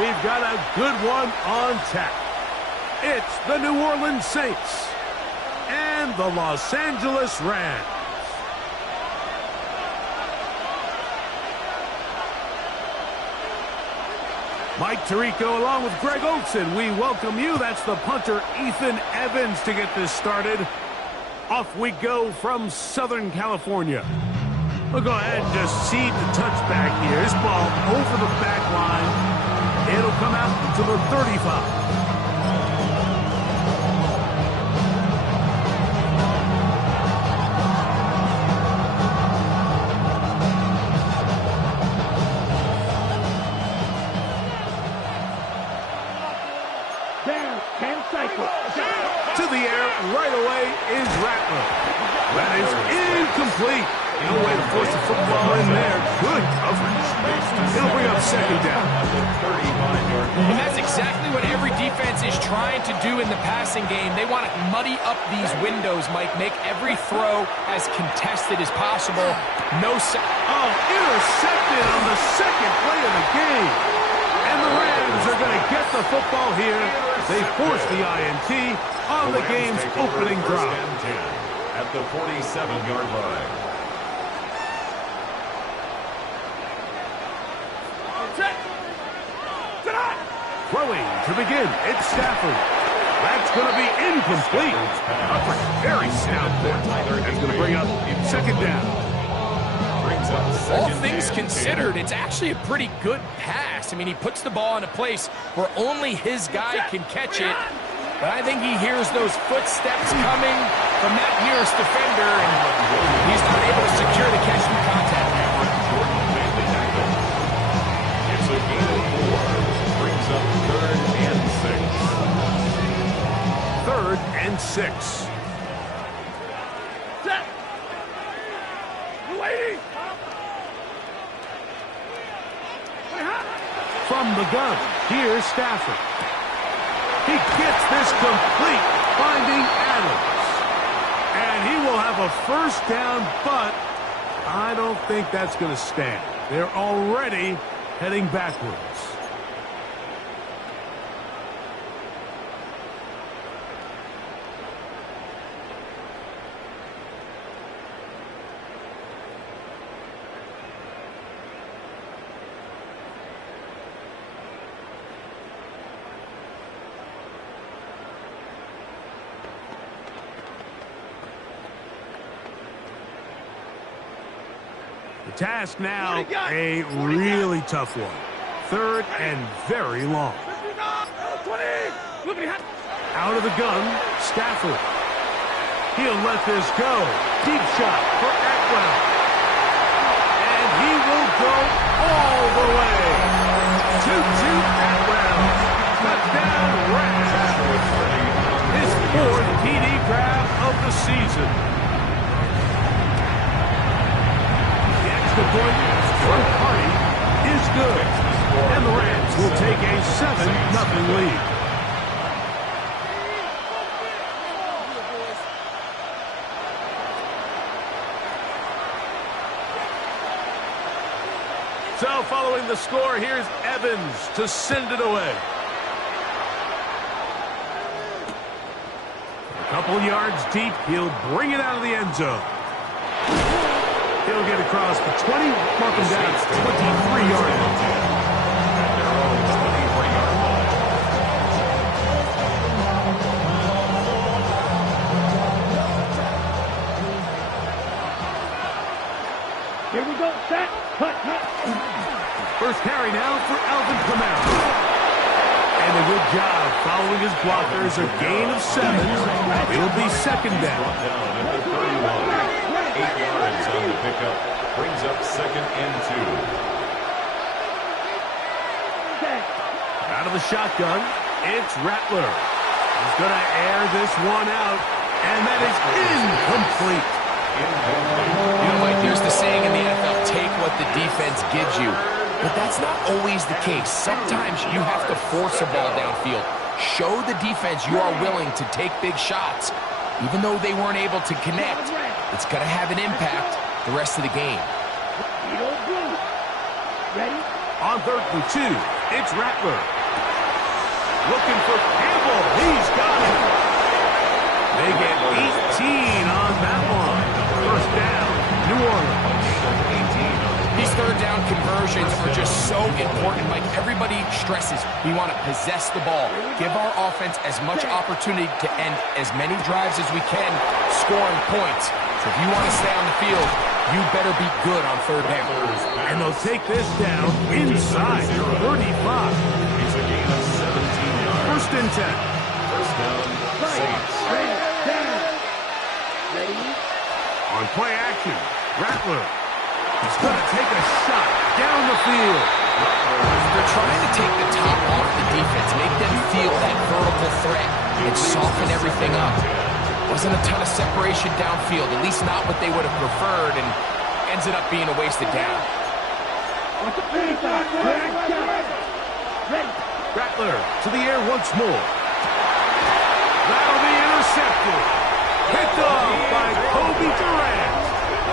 we've got a good one on tap. It's the New Orleans Saints and the Los Angeles Rams. Mike Tirico along with Greg Olsen. We welcome you. That's the punter, Ethan Evans, to get this started. Off we go from Southern California. We'll go ahead and just seed the touchback here. This ball over the back line. It'll come out to the 35. To the air right away is Rattler. That is incomplete. No way to force the football in there. Good coverage. It'll bring up second down. And that's exactly what every defense is trying to do in the passing game. They want to muddy up these windows, Mike. Make every throw as contested as possible. Intercepted on the second play of the game. And the Rams are going to get the football here. They force the INT on the game's opening drive. At the 47-yard line. Throwing to begin, it's Stafford. That's going to be incomplete. Very sound there. That's going to bring up second down. All things considered, it's actually a pretty good pass. I mean, he puts the ball in a place where only his guy can catch it. But I think he hears those footsteps coming from that nearest defender, and he's not able to secure the catch through contact. It's a gain of 4. Brings up 3rd and 6. 3rd and 6. From the gun, here's Stafford. He gets this complete, finding Adams. And he will have a first down, but I don't think that's going to stand. They're already heading backwards. The task now, a really tough one. 3rd and very long. Out of the gun, Stafford. He'll let this go. Deep shot for Atwell. And he will go all the way. 2-2 Atwell. Touchdown Rams. His 4th TD grab of the season. The point from Hardy is good. And the Rams will take a 7-0 lead. So following the score, here's Evans to send it away. A couple yards deep, he'll bring it out of the end zone. He'll get across the 20, mark him down at 23-yard line. At their own 23-yard line. Here we go, set, cut. First carry now for Alvin Kamara. And a good job following his blockers, a gain of 7. It'll be second down. At the 31. 8 yards on the pickup. Brings up 2nd and 2. Out of the shotgun, it's Rattler. He's going to air this one out, and that is incomplete. You know, Mike, there's the saying in the NFL, take what the defense gives you. But that's not always the case. Sometimes you have to force a ball downfield. Show the defense you are willing to take big shots. Even though they weren't able to connect, it's going to have an impact the rest of the game. Ready? On 3rd and 2. It's Rattler. Looking for Campbell. He's got it. They get 18 on that one. First down, New Orleans. These third down conversions are just so important, Mike. Everybody stresses we want to possess the ball, give our offense as much opportunity to end as many drives as we can, scoring points. So if you want to stay on the field, you better be good on third down. And they'll take this down inside 35. It's a gain of 17 yards. First and 10. First down, Saints. On play action, Rattler. He's going to take a shot down the field. They're trying to take the top off the defense, make them feel that vertical threat, and soften everything up. Wasn't a ton of separation downfield, at least not what they would have preferred, and ends it up being a wasted down. Rattler to the air once more. That'll be intercepted. Picked off by Kobe Durant.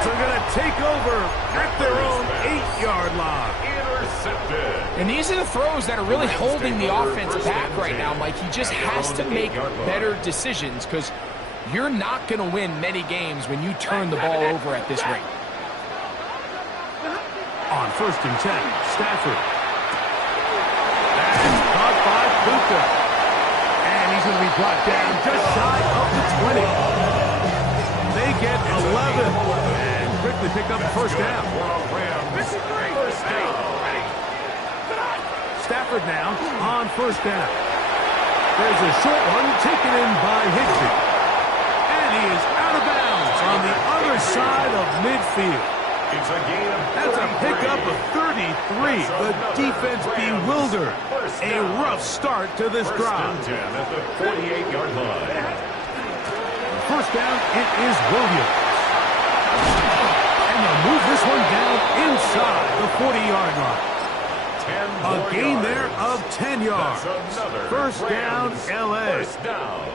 So they're going to take over at their own 8-yard line. Intercepted. And these are the throws that are really holding the offense back right now, Mike. He just has to make better decisions because you're not going to win many games when you turn the ball over at this rate. On first and 10, Stafford. That's caught by Puka. And he's going to be brought down just shy of the 20. They get 11 and quickly pick up the first down. First down. Stafford now on first down. There's a short one taken in by Higbee. And he is out of bounds on the other side of midfield. It's a gain of That's a pickup of 33. The defense bewildered. A rough start to this drive. First and 10 at the 48-yard line. First down, it is Williams. And they'll move this one down inside the 40-yard line. A gain there of 10 yards. First down, L.A. First down.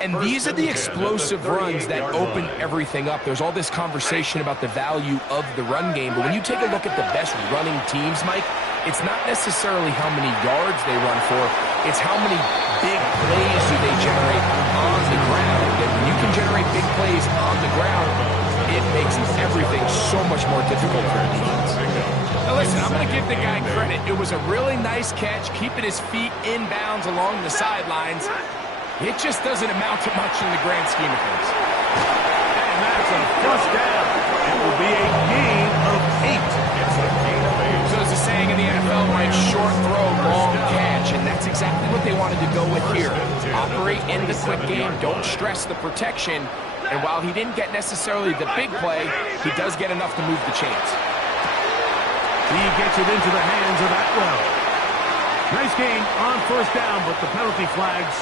And these are the explosive runs that open everything up. There's all this conversation about the value of the run game, but when you take a look at the best running teams, Mike, it's not necessarily how many yards they run for, it's how many big plays do they generate on the ground. And when you can generate big plays on the ground, it makes everything so much more difficult for the defense. Now listen, I'm going to give the guy credit. It was a really nice catch, keeping his feet inbounds along the sidelines. It just doesn't amount to much in the grand scheme of things. And that's a first down. It will be a gain of 8. It's a gain of 8. So there's a saying in the NFL, Mike, short throw, long catch, and that's exactly what they wanted to go with here. Operate in the quick game, don't stress the protection, and while he didn't get necessarily the big play, he does get enough to move the chains. He gets it into the hands of Atwell. Nice game on first down, but the penalty flags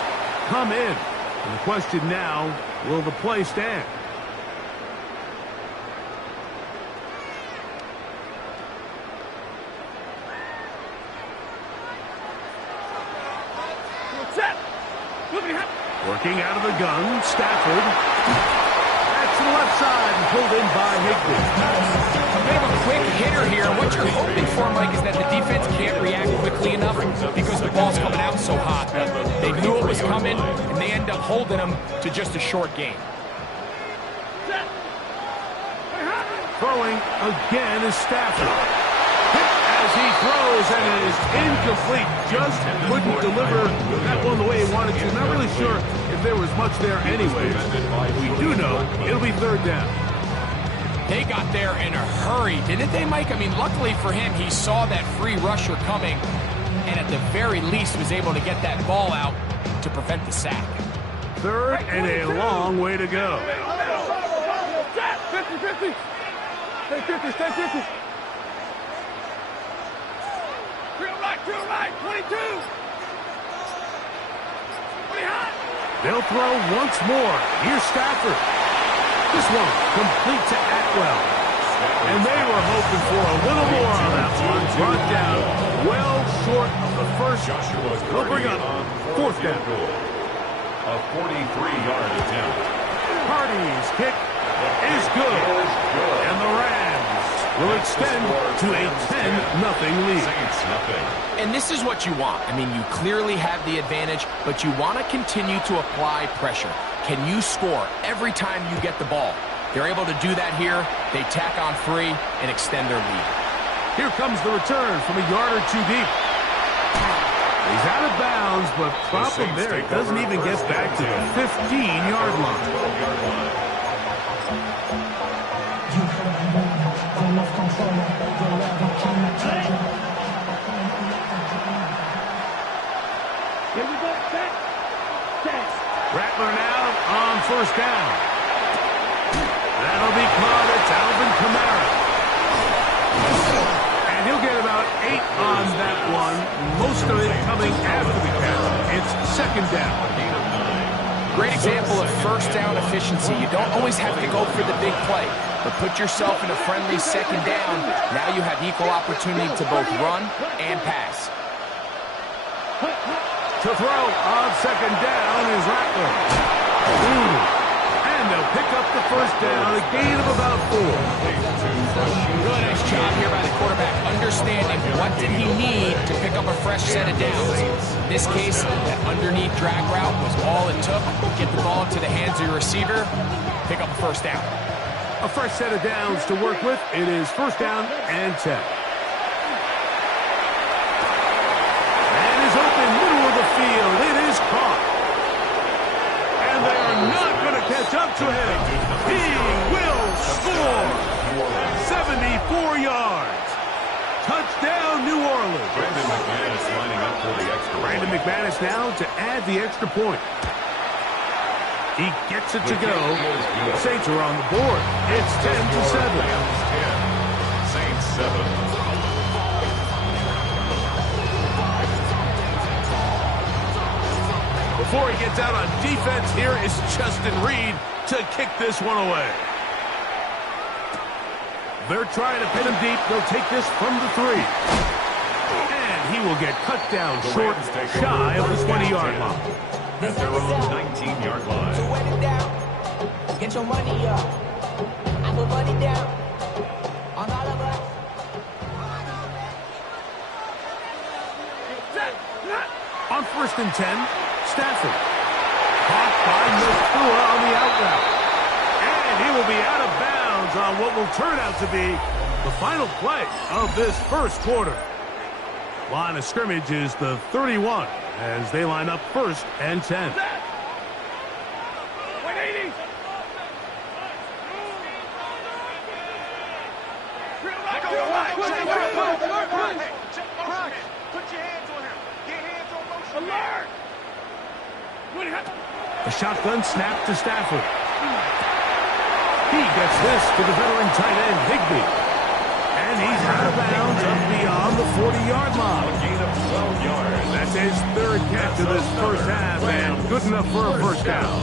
come in. And the question now, will the play stand? Working out of the gun, Stafford. That's to the left side and pulled in by Higbee. A bit of a quick hitter here. What you're hoping for, Mike, is that the defense can't react quickly enough because the ball's coming out so hot. They knew it was coming, and they end up holding them to just a short game. Throwing again is Stafford. As he throws, and it is incomplete. Just couldn't deliver that one the way he wanted to. Not really sure if there was much there anyways. We do know it'll be third down. They got there in a hurry, didn't they, Mike? I mean, luckily for him, he saw that free rusher coming, and at the very least was able to get that ball out to prevent the sack. Third and a long way to go. 50-50. Stay 50, stay 50. Drill right, 22. They'll throw once more. Here's Stafford. This one complete to Atwell. And they were hoping for a little more on that one. Brought down well short of the first. They'll bring up fourth down. A 43-yard attempt. Hardy's kick is good. And the Rams will extend to a 10-0 lead. Saints nothing. And this is what you want. I mean, you clearly have the advantage, but you want to continue to apply pressure. Can you score every time you get the ball? They're able to do that here. They tack on 3 and extend their lead. Here comes the return from a yard or 2 deep. He's out of bounds, but problem there, it doesn't even get back to the 15-yard line. 12-yard line. Rattler now on first down. That'll be caught. It's Alvin Kamara. And he'll get about 8 on that one. Most of it coming after the catch. It's second down. Great example of first down efficiency. You don't always have to go for the big play, but put yourself in a friendly second down. Now you have equal opportunity to both run and pass. To throw on second down is Rattler. And they'll pick up the first down, a gain of about 4. Really nice job here by the quarterback, understanding what did he need to pick up a fresh set of downs. In this case, that underneath drag route was all it took. Get the ball into the hands of your receiver, pick up a first down. A fresh set of downs to work with. It is first down and 10. And is open, middle of the field. It is caught. And they are not going to catch up to him. He will score. 74 yards. Touchdown, New Orleans. Brandon McManus lining up for the extra point. Brandon McManus now to add the extra point. He gets it to go. Saints are on the board. It's 10-7. 10. Saints 7. Before he gets out on defense, here is Justin Reed to kick this one away. They're trying to pin him deep. They'll take this from the 3. And he will get cut down short, shy of the 20-yard line. At their own 19-yard line. So wet it down. Get your money up. I put money down on all of us. On first and 10, Stafford. Caught by Nasua on the out route. And he will be out of bounds on what will turn out to be the final play of this first quarter. Line of scrimmage is the 31 as they line up first and 10. 180. Put your hands on him. Get hands on motion. Alert! A shotgun snap to Stafford. He gets this to the veteran tight end, Higbee. And he's out of bounds up beyond the 40-yard line. A gain of 12 yards. That's his 3rd catch of this first half, and good enough for a first down.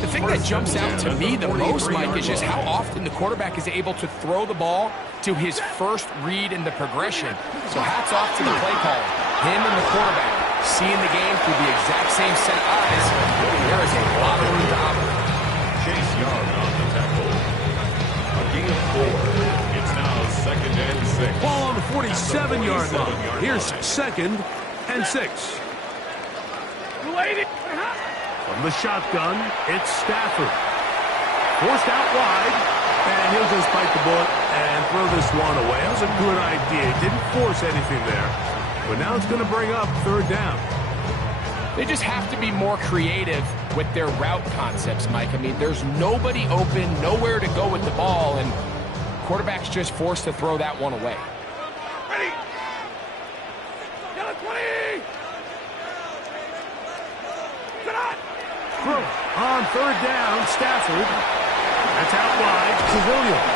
The thing that jumps out to me the most, Mike, is just how often the quarterback is able to throw the ball to his first read in the progression. So hats off to the play caller. Him and the quarterback seeing the game through the exact same set of eyes. There is a lot of room to operate. Chase Young on the tackle. A gain of 4. It's now 2nd and 6. Ball on the 47-yard line. Here's 2nd and 6. From the shotgun, it's Stafford. Forced out wide, and he'll just bite the bullet and throw this one away. That was a good idea. Didn't force anything there. But now it's going to bring up 3rd down. They just have to be more creative with their route concepts, Mike. I mean, there's nobody open, nowhere to go with the ball, and quarterback's just forced to throw that one away. Ready. Yellow 20. Sit on. On 3rd down, Stafford. That's out wide to Williams.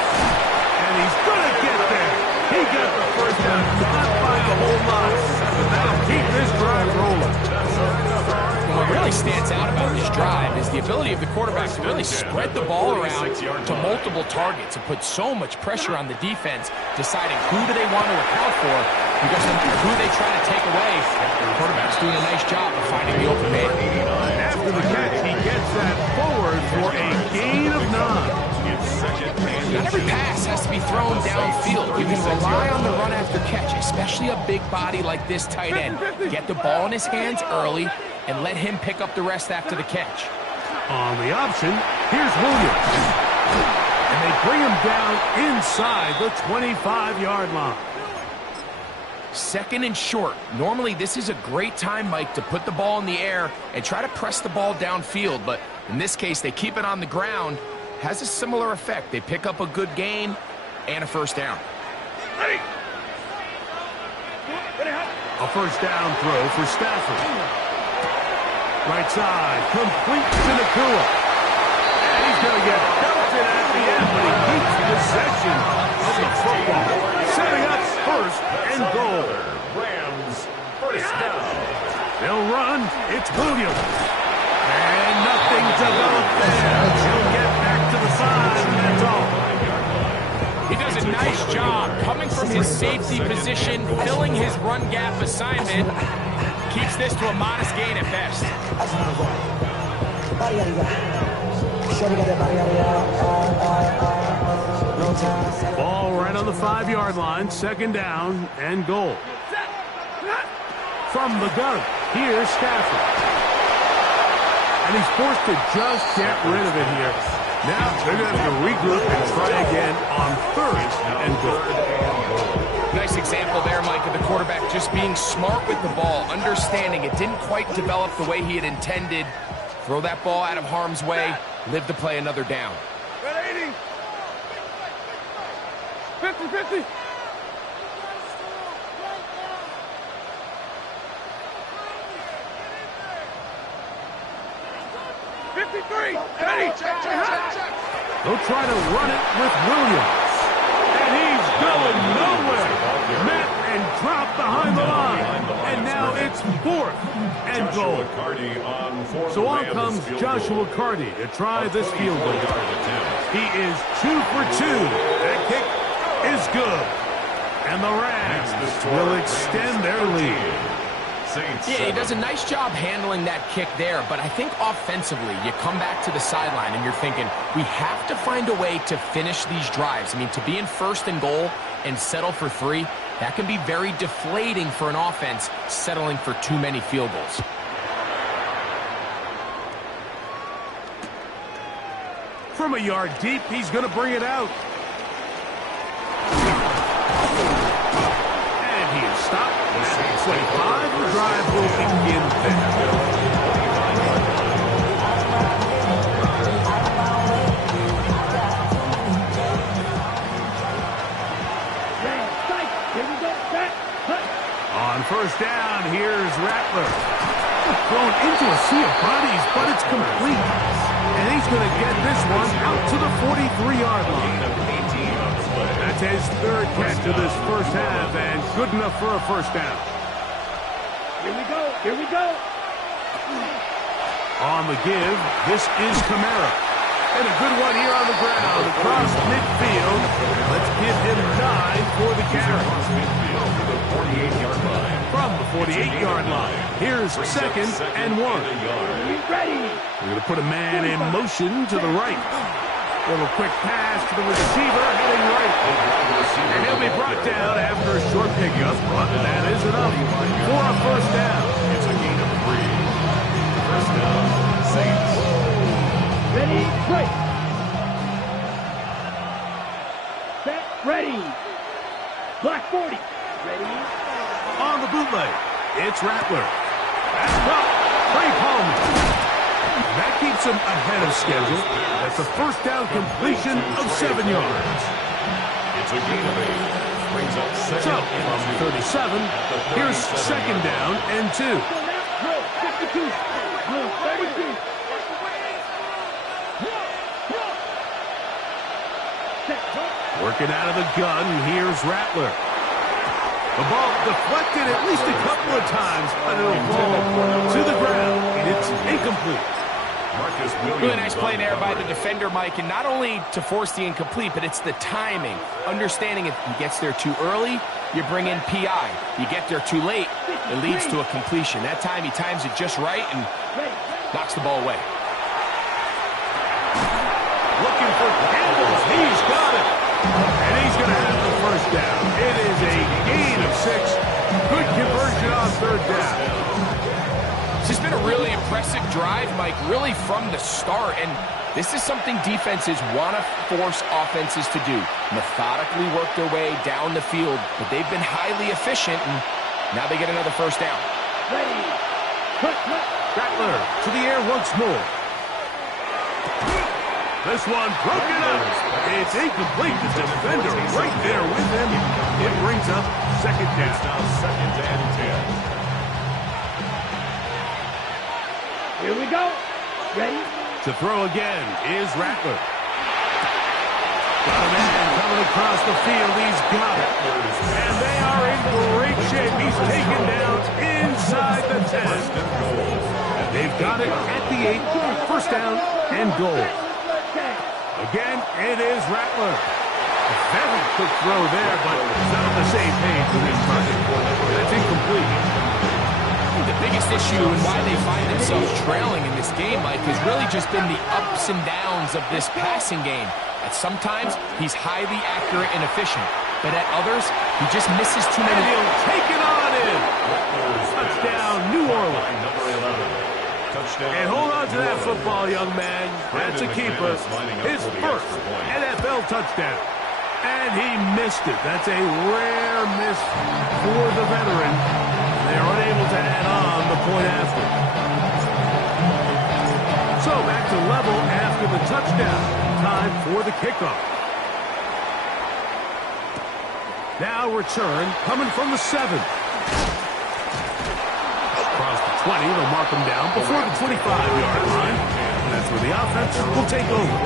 And he's going to get there. He got the first down, not by a whole lot. But that'll keep this drive rolling. What really stands out about this drive is the ability of the quarterback to really spread the ball around to multiple targets and put so much pressure on the defense, deciding who do they want to account for, because no matter who they try to take away, the quarterback's doing a nice job of finding the open man. After the catch, he gets that forward for a gain of 9. It's 2nd and Not every pass has to be thrown downfield. You can rely on the run after catch, especially a big body like this tight end. Get the ball in his hands early and let him pick up the rest after the catch. On the option, here's Williams. And they bring him down inside the 25-yard line. Second and short. Normally, this is a great time, Mike, to put the ball in the air and try to press the ball downfield. But in this case, they keep it on the ground. Has a similar effect. They pick up a good gain and a first down. A first down throw for Stafford. Right side, complete to Nakua. And he's going to get belted at the end, but he keeps possession of the football. Setting up first and goal. Rams, first down. They'll run. It's Williams. And nothing developed there. He'll get back to the side, and that's all. He does a nice job coming from his safety position, filling his run gap assignment. Keeps this to a modest gain at best. Ball right on the 5-yard line. Second down and goal. From the gun, here's Stafford. And he's forced to just get rid of it here. Now they're going to have to regroup and try again on third and goal. Nice example there, Mike, of the quarterback just being smart with the ball, understanding it didn't quite develop the way he had intended. Throw that ball out of harm's way, live to play another down. 50-50. They'll try to run it with Williams. And he's going nowhere. Met and dropped behind the line. And now it's fourth and goal. So on comes Joshua Carty to try this field goal. He is 2 for 2. That kick is good. And the Rams will extend their lead. Yeah, he does a nice job handling that kick there, but I think offensively, you come back to the sideline and you're thinking, we have to find a way to finish these drives. I mean, to be in first and goal and settle for 3, that can be very deflating for an offense settling for too many field goals. From a yard deep, he's going to bring it out. And he is stopped. 25, the drive will begin there. On first down, here's Rattler. Thrown into a sea of bodies, but it's complete. And he's going to get this one out to the 43-yard line. That's his third catch of this first half, and good enough for a first down. Here we go. On the give, this is Kamara. And a good one here on the ground, across midfield. Let's give him 9 for the carry. From the 48-yard line, here's second and 1. We're going to put a man in motion to the right. A little quick pass to the receiver, heading right. And he'll be brought down after a short pickup, but that is enough for a first down. It's a gain of 3. First down, Saints. Ready, break. Set, ready. Black 40. Ready. On the bootleg, it's Rattler. That's caught. Trey Palmer. That keeps him ahead of schedule. That's a first down completion of 7 yards. It's a gain of 8. Brings up second. So, from 37, here's second down and 2. Drill 52. Drill 32. Working out of the gun, here's Rattler. The ball deflected at least a couple of times, but it'll fall to the ground. It's incomplete. Really nice play there by the defender, Mike, and not only to force the incomplete, but it's the timing. Understanding if he gets there too early, you bring in PI. You get there too late, it leads to a completion. That time he times it just right and knocks the ball away. Looking looking for Campbell's. He's got it. And he's going to have the first down. It is a gain of 6. Good conversion on third down. This has been a really impressive drive, Mike, really from the start. And this is something defenses want to force offenses to do. Methodically work their way down the field, but they've been highly efficient, and now they get another first down. Ready. Rattler to the air once more. This one broken up. It's incomplete. The defender right there with him. It brings up second down. It's now second and 10. Here we go. Ready? To throw again is Rattler. Got a man coming across the field. He's got it. And they are in great shape. He's taken down inside the 10. They've got it at the 8. First down and goal. Again, it is Rattler. A very quick throw there, but it's not on the same page with his target. That's incomplete. The biggest issue and why they find themselves trailing in this game, Mike, has really just been the ups and downs of this passing game. At sometimes, he's highly accurate and efficient, but at others, he just misses too many. And he'll take it on in. Touchdown, New Orleans. And hold on to that football, young man. That's a keeper. His first NFL touchdown. And he missed it. That's a rare miss for the veteran. They're unable to add on the point after. So back to level after the touchdown. Time for the kickoff. Now return coming from the 7. Across the 20, they'll mark him down before the 25-yard line. And that's where the offense will take over.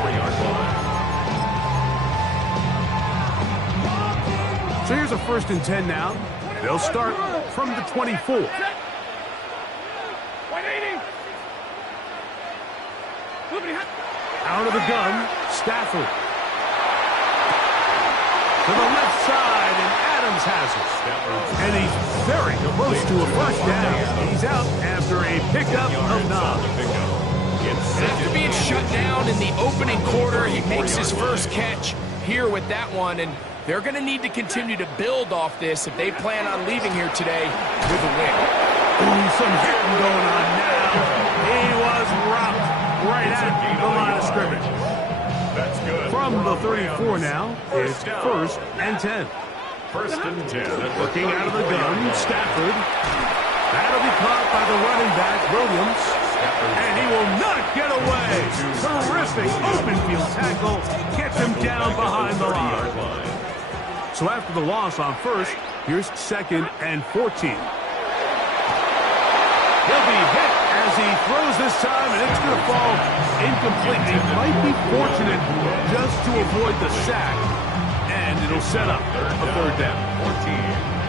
So here's a 1st and 10 now. They'll start from the 24. 180. Out of the gun, Stafford. To the left side, and Adams has it. And he's very close to a first down. He's out after a pickup of 9. After being shut down in the opening quarter, he makes his first catch here with that one, and they're going to need to continue to build off this if they plan on leaving here today with a win. Ooh, some hitting going on now. He was rocked right at the line of scrimmage. That's good. From the 34 now, it's 1st and 10. 1st and 10. Looking out of the gun, Stafford. That'll be caught by the running back, Williams. And he will not get away. Terrific open field tackle. Gets him down behind the line. So after the loss on 1st, here's 2nd and 14. He'll be hit as he throws this time, and it's going to fall incomplete. He might be fortunate just to avoid the sack, and it'll set up a 3rd down. 14.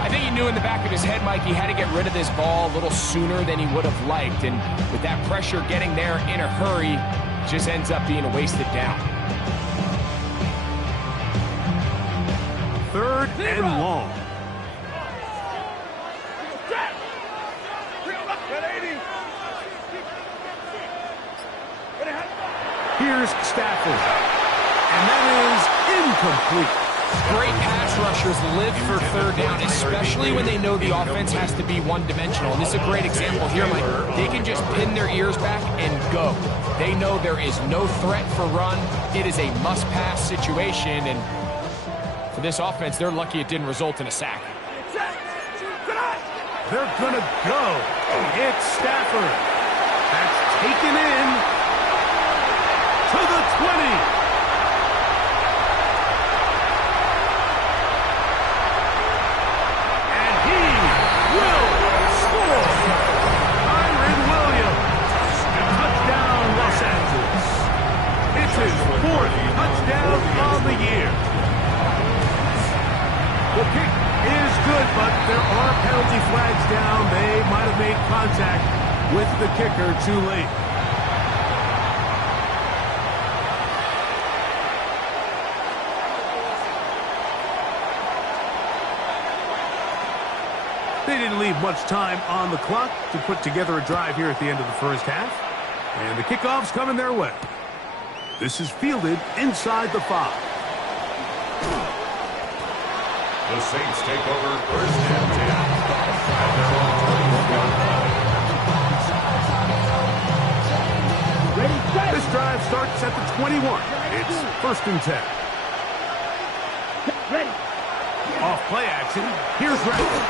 I think he knew in the back of his head, Mike, he had to get rid of this ball a little sooner than he would have liked. And with that pressure getting there in a hurry, it just ends up being a wasted down. 3rd and long. Here's Stafford. And that is incomplete. Great pass rushers live for 3rd down, especially when they know the offense has to be one-dimensional. And this is a great example here, Mike. They can just pin their ears back and go. They know there is no threat for run. It is a must-pass situation, and for this offense, they're lucky it didn't result in a sack. They're going to go. It's Stafford. That's taken in to the 20. His 4th touchdown on the year. The kick is good, but there are penalty flags down. They might have made contact with the kicker too late. They didn't leave much time on the clock to put together a drive here at the end of the 1st half. And the kickoff's coming their way. This is fielded inside the 5. The Saints take over first and 10. And they're on 21-yard line. This drive starts at the 21. It's first and 10. Ready. Off play action. Here's Rattler.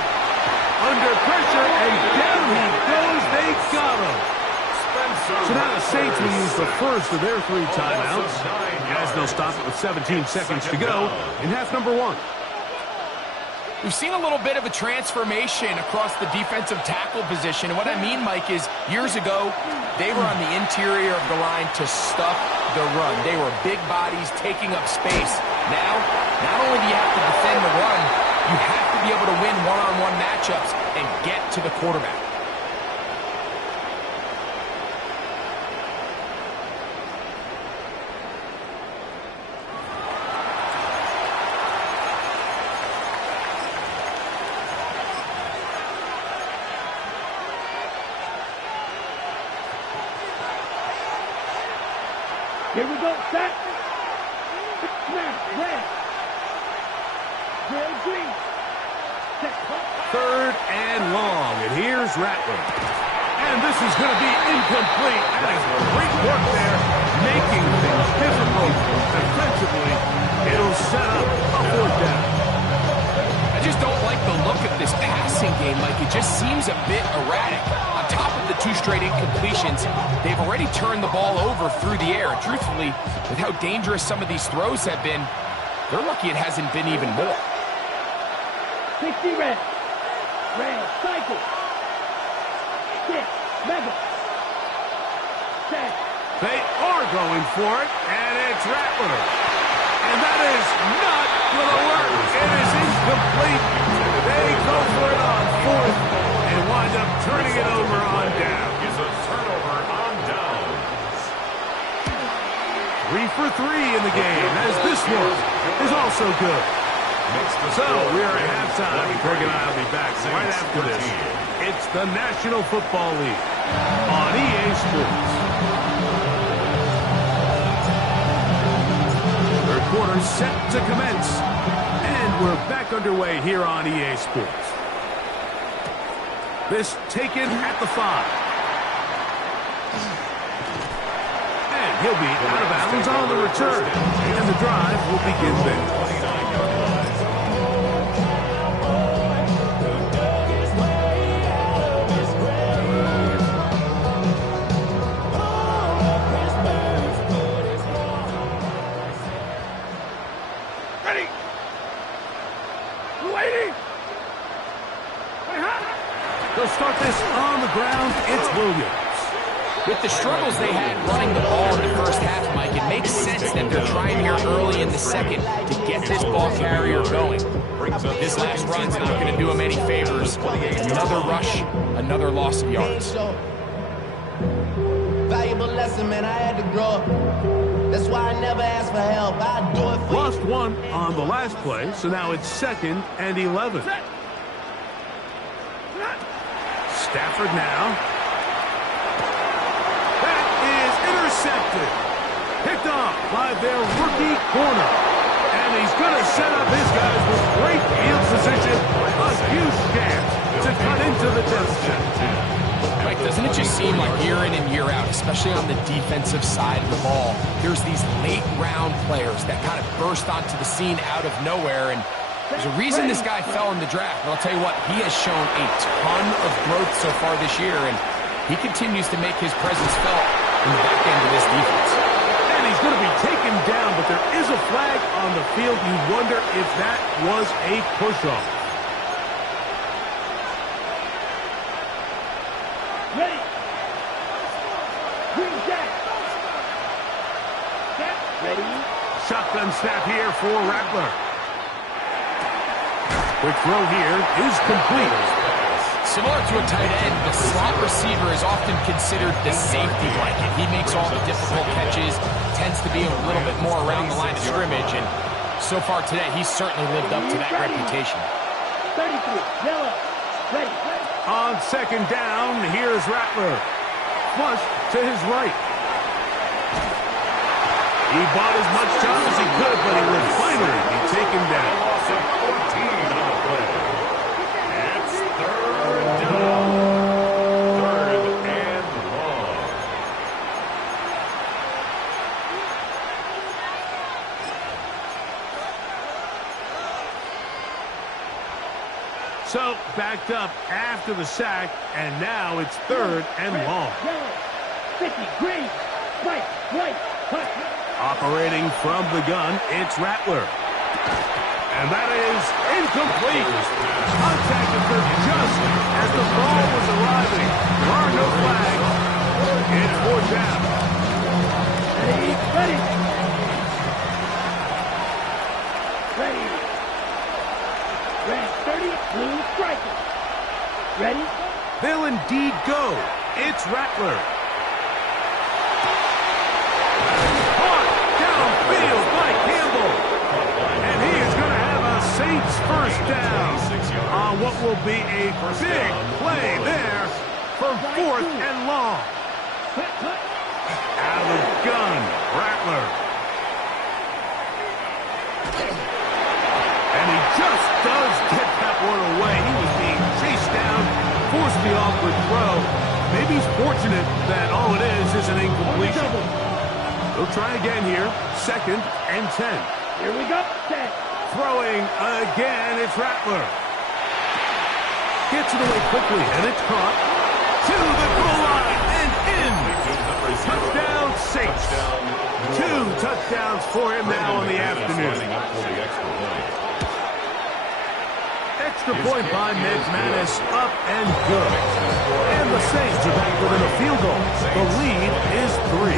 Under pressure, and down he goes. They got him. So now the Saints will use the first of their 3 timeouts, as they'll stop it with 17 seconds to go in half number 1. We've seen a little bit of a transformation across the defensive tackle position. And what I mean, Mike, is years ago, they were on the interior of the line to stuff the run. They were big bodies taking up space. Now, not only do you have to defend the run, you have to be able to win one-on-one matchups and get to the quarterback. Here we go. Set. Snap. Red. Red green. Set. Third and long, and here's Rattler. And this is going to be incomplete. That is great work there, making things difficult defensively. It'll set up a 4th down. I just don't like the look of this passing game, Mike. It just seems a bit erratic. On top of the 2 straight incompletions, they've already turned the ball over through the air. And truthfully, with how dangerous some of these throws have been, they're lucky it hasn't been even more. 60 red. Red. Cycle. 6. Mega. Set. They are going for it, and it's Rattler. And that is not going to work. It is incomplete. They go for it on 4th and wind up turning it over on down. Is a turnover on downs. 3 for 3 in the game, as this one is also good. So we are at halftime. Greg and I will be back right after this. It's the National Football League on EA Sports. Third quarter set to commence, and we're back underway here on EA Sports. This taken at the 5. And he'll be out of bounds on the return, and the drive will begin there. They'll start this on the ground. It's Williams. With the struggles they had running the ball in the first half, Mike, it makes sense that they're trying here early in the second to get this ball carrier going. This last run's not going to do him any favors. Another rush, another loss of yards. Valuable lesson, man. I had to grow up. That's why I never ask for help. I do it for Lost 1 on the last play, so now it's 2nd and 11. Stafford now. That is intercepted. Picked off by their rookie corner. And he's going to set up his guys with great field position. A huge chance to cut into the deficit. Mike, doesn't it just seem like year in and year out, especially on the defensive side of the ball, there's these late-round players that kind of burst onto the scene out of nowhere, and there's a reason this guy fell in the draft. But I'll tell you what, he has shown a ton of growth so far this year, and he continues to make his presence felt in the back end of this defense. And he's going to be taken down, but there is a flag on the field. You wonder if that was a push-off. Ready. Green jack. Set. Ready. Shotgun snap here for Rattler. Quick throw here is complete. Similar to a tight end, the slot receiver is often considered the safety blanket. He makes all the difficult catches, tends to be a little bit more around the line of scrimmage, and so far today, he's certainly lived up to that reputation. 33. Yellow. Ready. On 2nd down, here's Rattler. Flush to his right. He bought as much time as he could, but he will finally be taken down. Loss of 14 on the play. It's third down. Third and long. So, backed up after the sack, and now it's third and long. 50, green, right, cut. Operating from the gun, it's Rattler. And that is incomplete. Contact occurred just as the ball was arriving. There are no flags. It's fourth down. Ready. Red 30, blue striker. Ready? They'll indeed go. It's Rattler. Caught downfield by Campbell. And he is going to have a Saints first down on what will be a big play there for fourth and long. Cut. Out of the gun, Rattler. And he just does get that one away. He was being chased down, forced the awkward throw. Maybe he's fortunate that all it is an incompletion. They'll try again here. Second and 10. Here we go. Set. Throwing again, it's Rattler. Gets it away quickly, and it's caught. To the goal line and in. Touchdown, Saints. 2 touchdowns for him now in the afternoon. Extra point by McManus, up and good. And the Saints are back within a field goal. The lead is 3.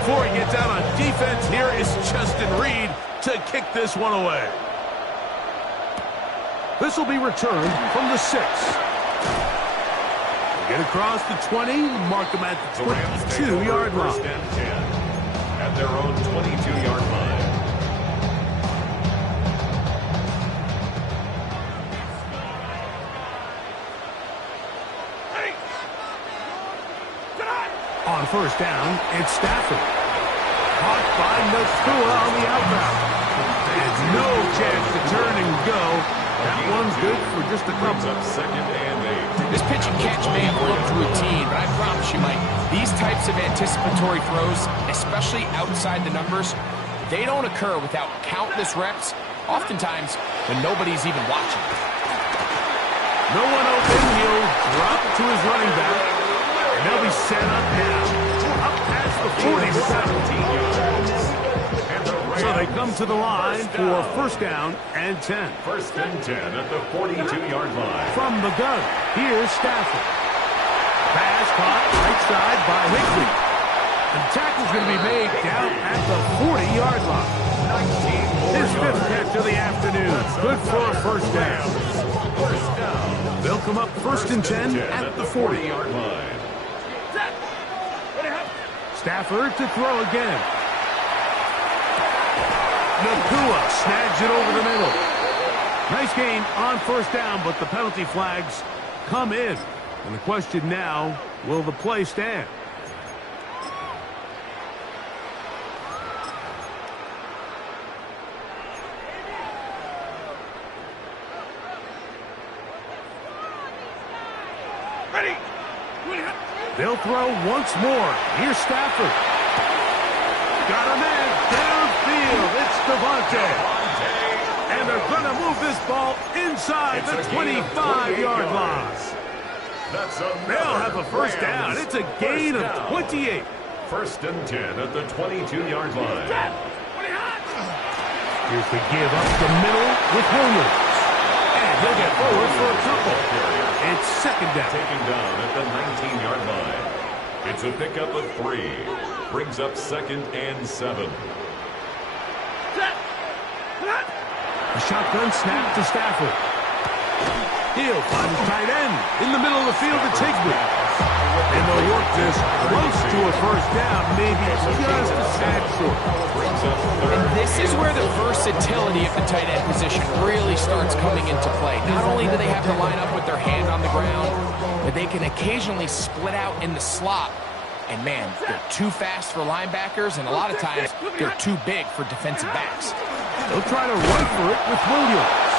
Before he gets out on defense, here is Justin Reed to kick this one away. This will be returned from the 6. Get across the 20, mark them at the 22-yard line. First and 10 at their own 22-yard line. On first down, it's Stafford. Caught by Nakua on the outbound. And no chance to turn and go. That one's good for just a couple. Up second and 8. This pitch and catch may have looked routine, but I promise you, Mike, these types of anticipatory throws, especially outside the numbers, they don't occur without countless reps, oftentimes when nobody's even watching. No one open. He'll drop it to his running back. And they'll be set up now. Up past the 40 with 17 yards. So they come to the line for first down and 10. First and 10 at the 42-yard line. From the gun, here's Stafford. Pass caught right side by Higbee. And tackle's going to be made down at the 40-yard line. His fifth catch of the afternoon. Good for a first down. They'll come up first and 10 at the 40-yard line. Stafford to throw again. Nakua snags it over the middle. Nice gain on first down, but the penalty flags come in. And the question now, will the play stand? Ready. They'll throw once more. Here's Stafford. Got a man downfield. It's Devontae. And they're going to move this ball inside the 25-yard line. They'll have a first down. It's a gain of 28. First and 10 at the 22-yard line. Here's the give up the middle with Williams. And he'll get forward for a couple. It's second down. Taken down at the 19-yard line. It's a pickup of 3. Brings up second and 7. A shotgun snap to Stafford. He'll find his tight end in the middle of the field to Higbee. And they'll work this close to a first down, maybe just a tad short. And this is where the versatility of the tight end position really starts coming into play. Not only do they have to line up with their hand on the ground, but they can occasionally split out in the slot And man, they're too fast for linebackers, and a lot of times they're too big for defensive backs. They'll try to run for it with Williams.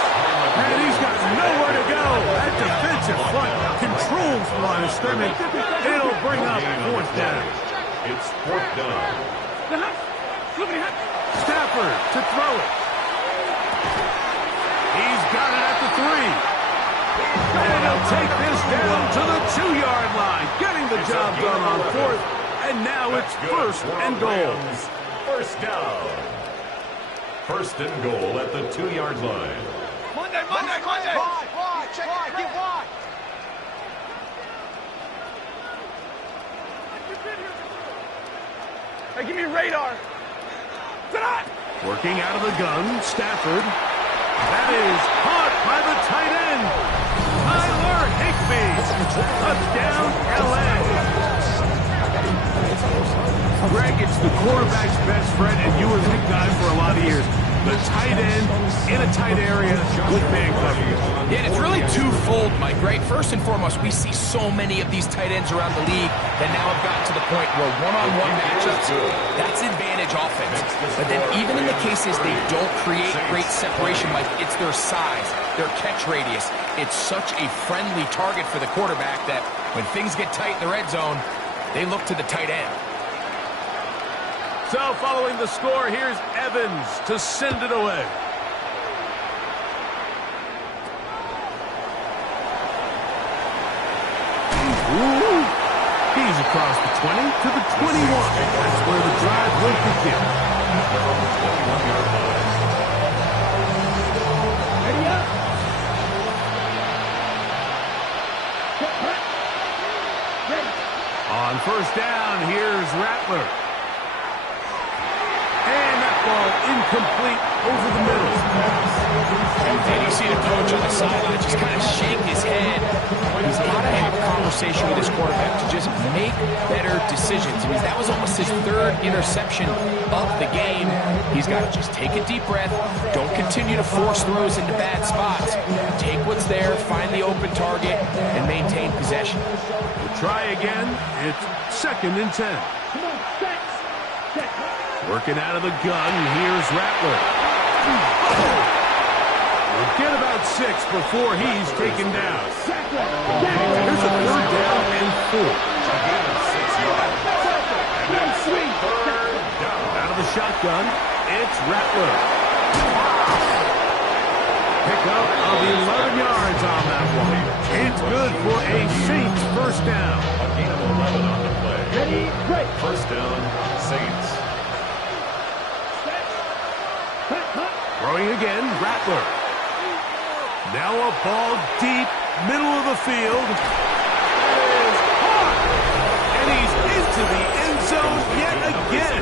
And he's got nowhere to go. That defensive front controls the line of scrimmage. It'll bring up fourth down. It's fourth down. Stafford to throw it. He's got it at the 3. And he'll take this down to the 2-yard line, getting the job done on fourth. And now it's first and goal. First down. First and goal at the 2-yard line. Monday. Wide, check wide, get wide. Hey, give me radar. Tonight. Working out of the gun, Stafford. That is caught by the tight end, Tyler Higbee. Touchdown, L.A. Greg, it's the quarterback's best friend, and you were that guy for a lot of years. The tight end in a tight area with man coverage. Yeah, and it's really twofold, Mike, right? First and foremost, we see so many of these tight ends around the league that now have gotten to the point where one-on-one matchups, that's advantage offense. But then even in the cases they don't create great separation, Mike, it's their size, their catch radius. It's such a friendly target for the quarterback that when things get tight in the red zone, they look to the tight end. So following the score, here's Evans to send it away. Ooh. He's across the 20 to the 21. That's where the drive will begin. Ready up. Ready. On first down, here's Rattler. And that ball incomplete over the middle. And you see the coach on the sideline just kind of shake his head. He's got to have a conversation with his quarterback to just make better decisions. I mean, that was almost his third interception of the game. He's got to just take a deep breath. Don't continue to force throws into bad spots. Take what's there, find the open target, and maintain possession. We'll try again. It's second and 10. Come on, set. Working out of the gun, here's Rattler. We'll get about 6 before he's taken down. Here's a third down and 4. Out of the shotgun, it's Rattler. Pick up of 11 yards on that one. It's good for a Saints first down. A gain of 11 on the play. Ready, break. First down, Saints. Throwing again, Rattler. Now a ball deep, middle of the field. That is caught! And he's into the end zone yet again.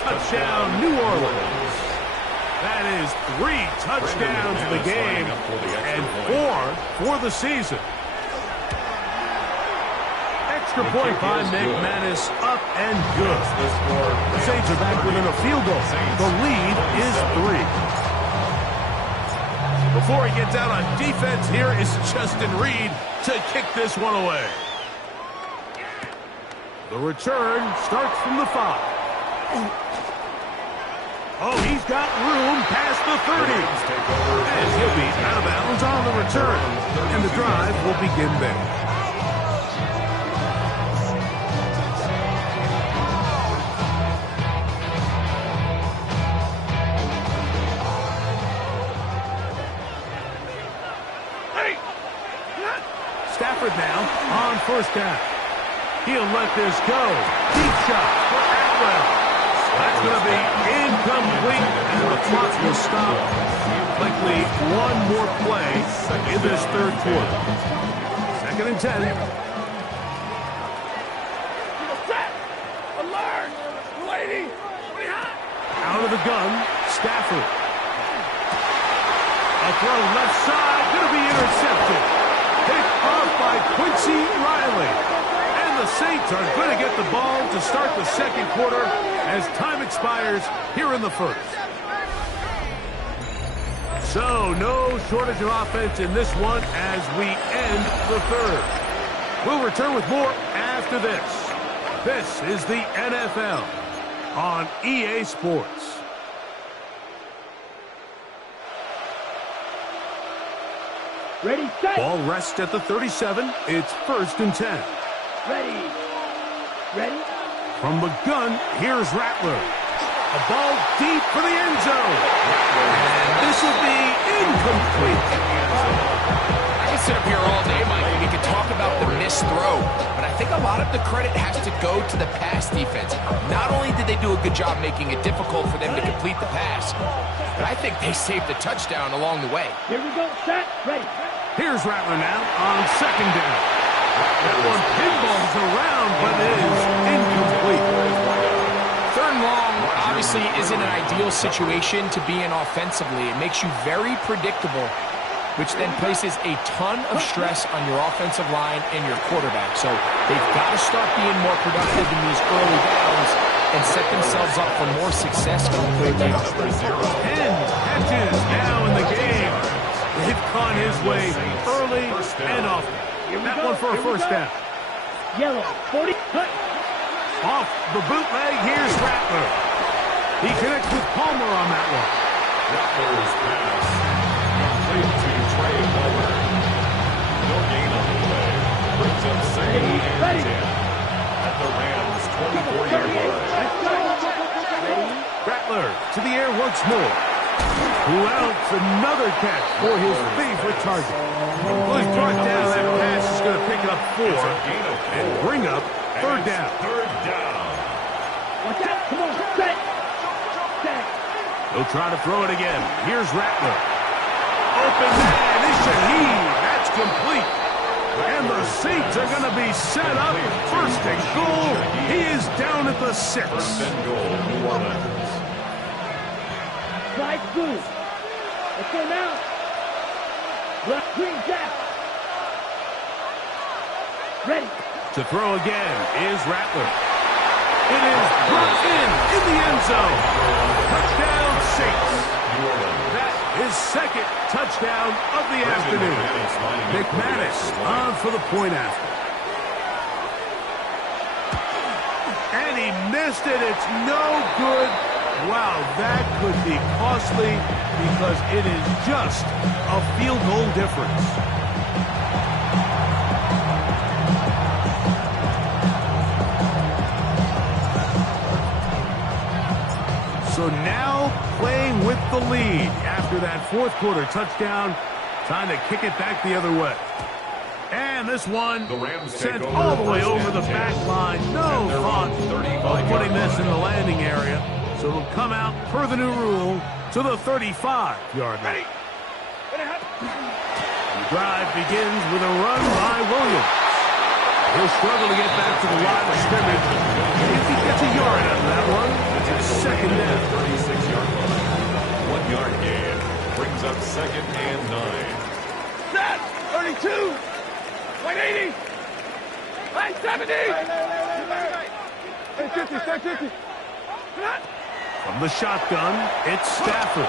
Touchdown, New Orleans. That is 3 touchdowns in the game and 4 for the season. Extra point by McManus, up and good. The Saints are back within a field goal. The lead is 3. Before he gets out on defense, here is Justin Reed to kick this one away. The return starts from the 5. Oh, he's got room past the 30. And he'll be out of bounds on the return. And the drive will begin there. Stafford now on first down. He'll let this go. Deep shot for Atwell. That's going to be incomplete, and the clock will stop. Likely one more play in this third quarter. Second and 10. Set! Alert! Lady! Out of the gun, Stafford. A throw left side, going to be intercepted. Picked off by Quincy Riley. And the Saints are going to get the ball to start the second quarter as time expires here in the first. So, no shortage of offense in this one as we end the third. We'll return with more after this. This is the NFL on EA Sports. Ready, set. Ball rests at the 37. It's 1st and 10. Ready. Ready. From the gun, here's Rattler. A ball deep for the end zone. And this will be incomplete. I could sit up here all day, Mike, and we could talk about the missed throw, but I think a lot of the credit has to go to the pass defense. Not only did they do a good job making it difficult for them to complete the pass, but I think they saved the touchdown along the way. Here we go. Set. Ready. Here's Rattler now on 2nd down. That one pinballs around, but it is incomplete. 3rd and long obviously isn't an ideal situation to be in offensively. It makes you very predictable, which then places a ton of stress on your offensive line and your quarterback. So they've got to start being more productive in these early downs and set themselves up for more success going forward. 10 catches now in the game. They've gone his way early and often. That one for a 1st down. Yellow. 40. Cut. Off the bootleg, here's Rattler. He connects with Palmer on that one. Rattler's pass complete to Trey Palmer. No gain on the play. Brings up 2nd and 10 at the Rams' 24-yard line. Let's go. Ready. Rattler to the air once more. Who else? Another catch for his favorite target. Well, he's brought down. That pass is going to pick up 4 and bring up 3rd down. 3rd down. Watch out. Come on. Set. Set. He'll try to throw it again. Here's Rattler. Open man is Shaheed. That's complete. And the Saints are going to be set up. 1st and goal. He is down at the 6. 1st and goal, New Orleans. Slide through. Let's go now. Black green jack. Ready. To throw again is Rattler. It is brought in the end zone. Touchdown, Saints. That is 2nd touchdown of the afternoon. McManus on for the point after. And he missed it. It's no good. Wow, that could be costly because it is just a field goal difference. So now playing with the lead after that 4th quarter touchdown. Time to kick it back the other way. And this one sent all the way over the back line. No thought of putting this in the landing area. So it'll come out per the new rule to the 35-yard line. The drive begins with a run by Williams. He'll struggle to get back to the line of scrimmage. If he gets a yard out of that one, it's 2nd down. 36-yard line. 1-yard gain. Brings up 2nd and 9. Set. 32. 180. 970. 50. From the shotgun, it's Stafford.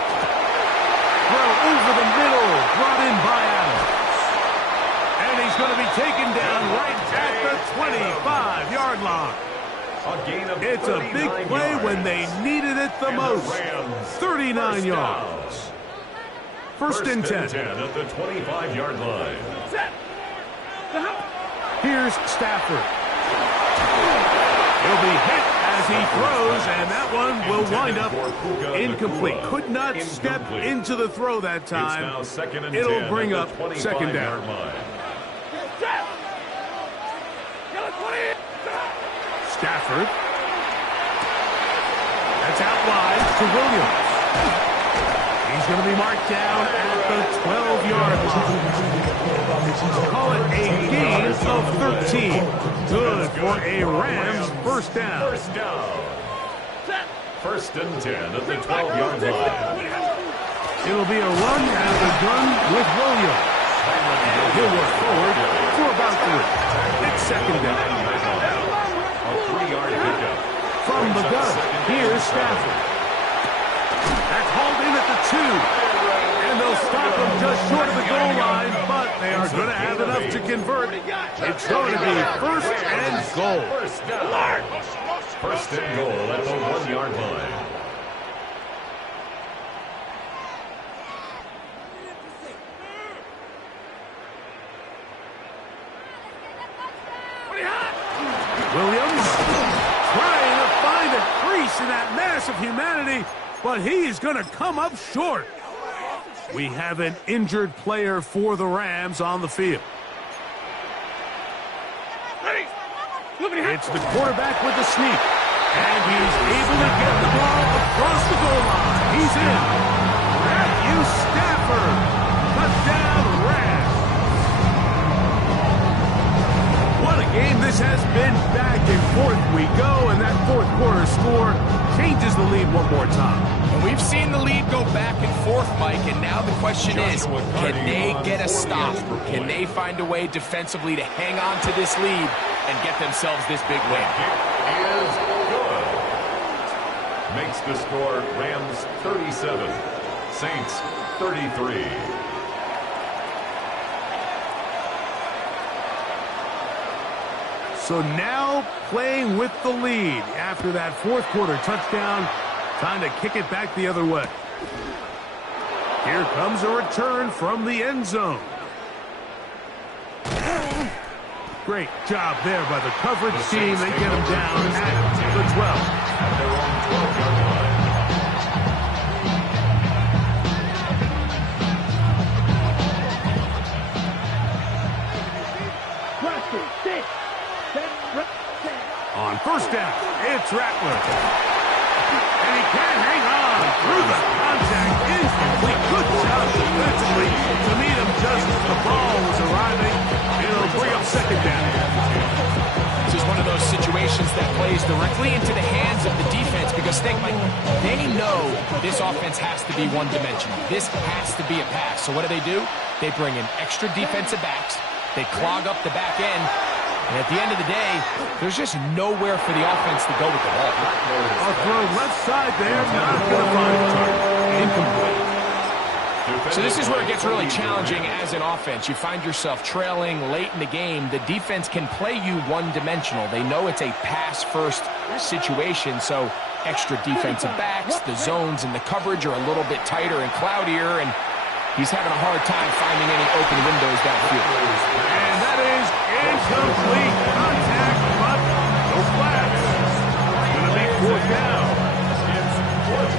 Throw over the middle, brought in by Adams. And he's going to be taken down right at the 25-yard line. A gain of It's a big play yards. when they needed it the And most. Rams 39 first yards. down. 1st and 10. 10 at the 25-yard line. Set. Here's Stafford. He'll be hit as he throws, and that one will wind up incomplete. Could not step into the throw that It's now time. 2nd and 10 It'll bring at up the 2nd down. 25-yard line. Set. Yellow 20. Stafford. That's out wide to Williams. He's going to be marked down at the 12-yard line. Call it a gain of 13. Good for a Rams 1st down. First down. 1st and 10 at the 12-yard line. It'll be a run out of the gun with Williams. He'll work forward for about 3. It's 2nd down. A 3-yard pickup. From the gun, here's Stafford. That's hauled in at the 2. And they'll stop him just short of the goal line, but They are going to have enough to convert. It's going to be first and goal. First down. First and goal at the 1-yard line. Williams trying to find a crease in that mass of humanity, but he is going to come up short. We have an injured player for the Rams on the field. It's the quarterback with the sneak, and he's able to get the ball across the goal line. He's in. Matthew Stafford, touchdown Rams. What a game this has been. Back and forth we go, and that fourth quarter score changes the lead one more time. And we've seen the lead go back and forth, Mike, and now the question is, can they get a stop? Can they find a way defensively to hang on to this lead and get themselves this big win? Is good. Makes the score Rams 37, Saints 33. So now playing with the lead after that fourth quarter touchdown, time to kick it back the other way. Here comes a return from the end zone. Great job there by the coverage team. They get him down at the 12. At their own 12-yard line. On first down, it's Rattler. And he can't hang on through the contact. Incomplete. Good job defensively to meet him just as the ball was arriving. It'll bring up second down. This is one of those situations that plays directly into the hands of the defense because think, Mike, they know this offense has to be one-dimensional. This has to be a pass. So what do? They bring in extra defensive backs. They clog up the back end. And at the end of the day, there's just nowhere for the offense to go with the ball. A throw left side there, not going to find a target. Incomplete. So this is where it gets really challenging as an offense. You find yourself trailing late in the game. The defense can play you one-dimensional. They know it's a pass-first situation, so extra defensive backs, the zones and the coverage are a little bit tighter and cloudier, and he's having a hard time finding any open windows downfield. And that is incomplete contact, but no flags. It's going to be fourth down.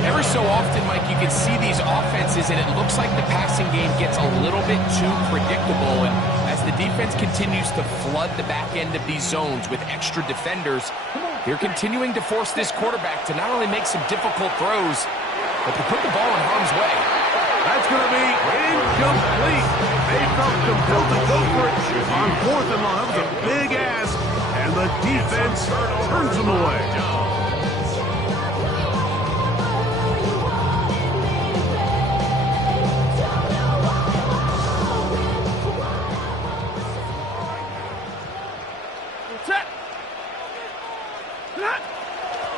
Every so often, Mike, you can see these offenses, and it looks like the passing game gets a little bit too predictable. And as the defense continues to flood the back end of these zones with extra defenders, they're continuing to force this quarterback to not only make some difficult throws, but to put the ball in harm's way. That's going to be incomplete. They felt compelled to go for it on fourth and long. That was a big ask, and the defense turns them away.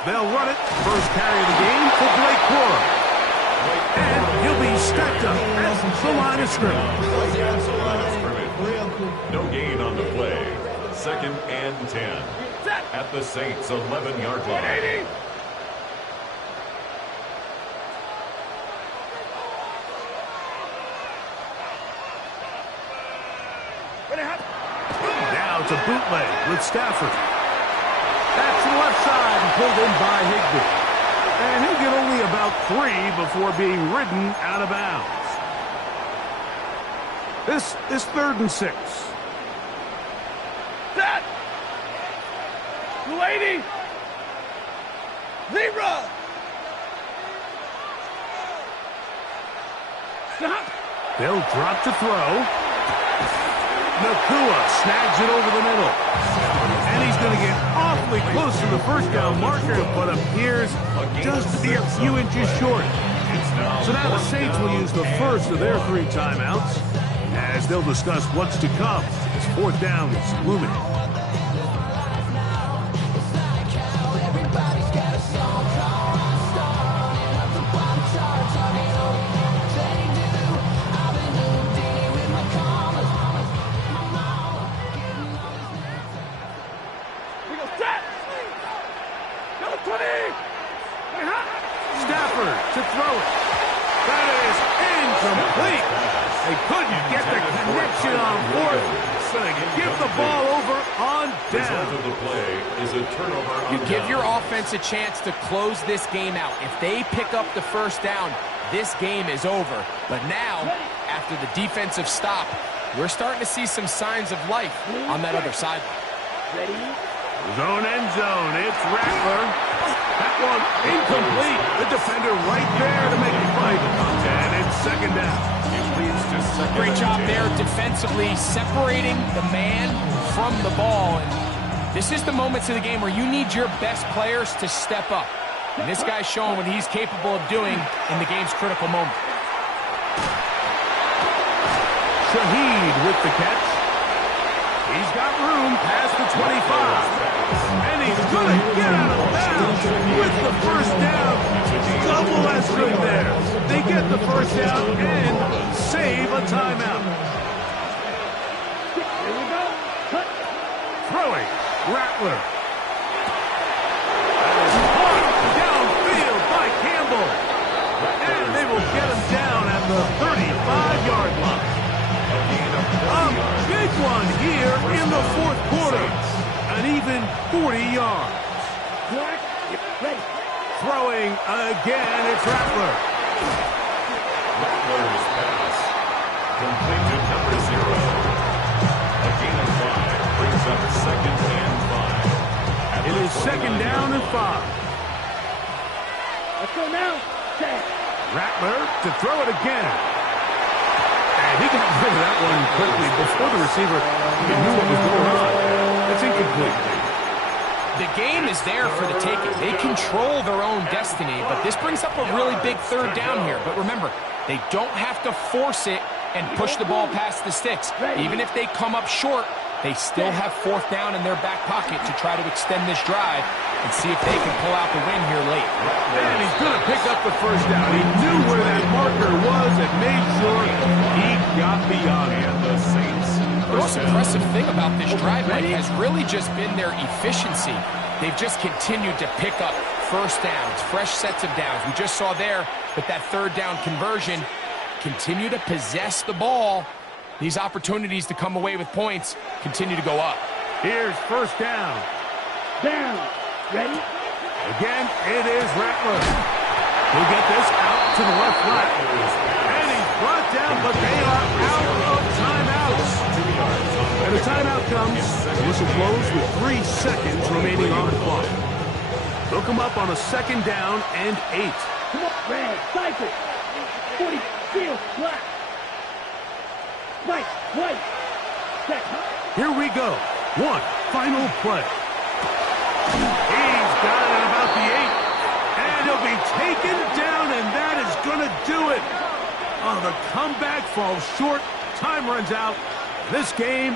They'll run it. First carry of the game for Blake Corum. And he'll be stacked up at the line of scrimmage. No gain on the play. Second and 10. At the Saints' 11-yard line. Now it's a bootleg with Stafford. Back to the left side and pulled in by Higbee. And he'll get only about 3 before being ridden out of bounds. This is 3rd and 6. Set! Lady! Zebra! Stop! They'll drop to throw. Nakua snags it over the middle. And he's going to get awfully close to the first down marker, but appears just to be a few inches short. So now the Saints will use the first of their 3 timeouts as they'll discuss what's to come as fourth down is looming. to throw it. That is incomplete. They couldn't get the connection on fourth, so they give the ball over on down. Result of the play is a turnover. You give your offense a chance to close this game out. If they pick up the first down, this game is over. But now, after the defensive stop, we're starting to see some signs of life on that other side. Ready? Zone end zone. It's Rattler. That one incomplete. The defender right there to make the fight. And it's second down. It leads to second Great and job 10. there defensively, separating the man from the ball. And this is the moments of the game where you need your best players to step up. And this guy's showing what he's capable of doing in the game's critical moment. Shaheed with the catch. He's got room past the 25. And he's going to get out of bounds with the first down. Double Esther there. They get the first down and save a timeout. Here we go. Cut. Throwing, Rattler. That is caught downfield by Campbell. And they will get him down at the 35-yard line. A big one here in the fourth quarter. An even 40 yards. Black. Ready. Throwing again, it's Rattler. Rattler's pass. Complete to number 0. A gain of 5 brings up second and 5. It is second down and 5. Let's go now. Set. Rattler to throw it again. And he got rid of that one quickly before the receiver even knew what was going on. It's incomplete. The game is there for the taking. They control their own destiny, but this brings up a really big third down here. But remember, they don't have to force it and push the ball past the sticks. Even if they come up short, they still have fourth down in their back pocket to try to extend this drive and see if they can pull out the win here late. And he's going to pick up the first down. He knew where that marker was and made sure he got beyond it. And the Saints. The most impressive thing about this drive, Mike, has really just been their efficiency. They've just continued to pick up first downs, fresh sets of downs. We just saw there with that third down conversion, continue to possess the ball. These opportunities to come away with points continue to go up. Here's first down. Down. Ready? Again, it is Rattler. He'll get this out to the left flat. And he's brought down, but they are out of timeouts. And the timeout comes. The whistle blows with 3 seconds remaining on the clock. They'll come up on a second down and 8. Come on. Red. Cycle. 40. Field. Black. White. White. Set. Here we go. One final play. He's got it at about the 8. And he'll be taken down, and that is going to do it. Oh, the comeback falls short. Time runs out. This game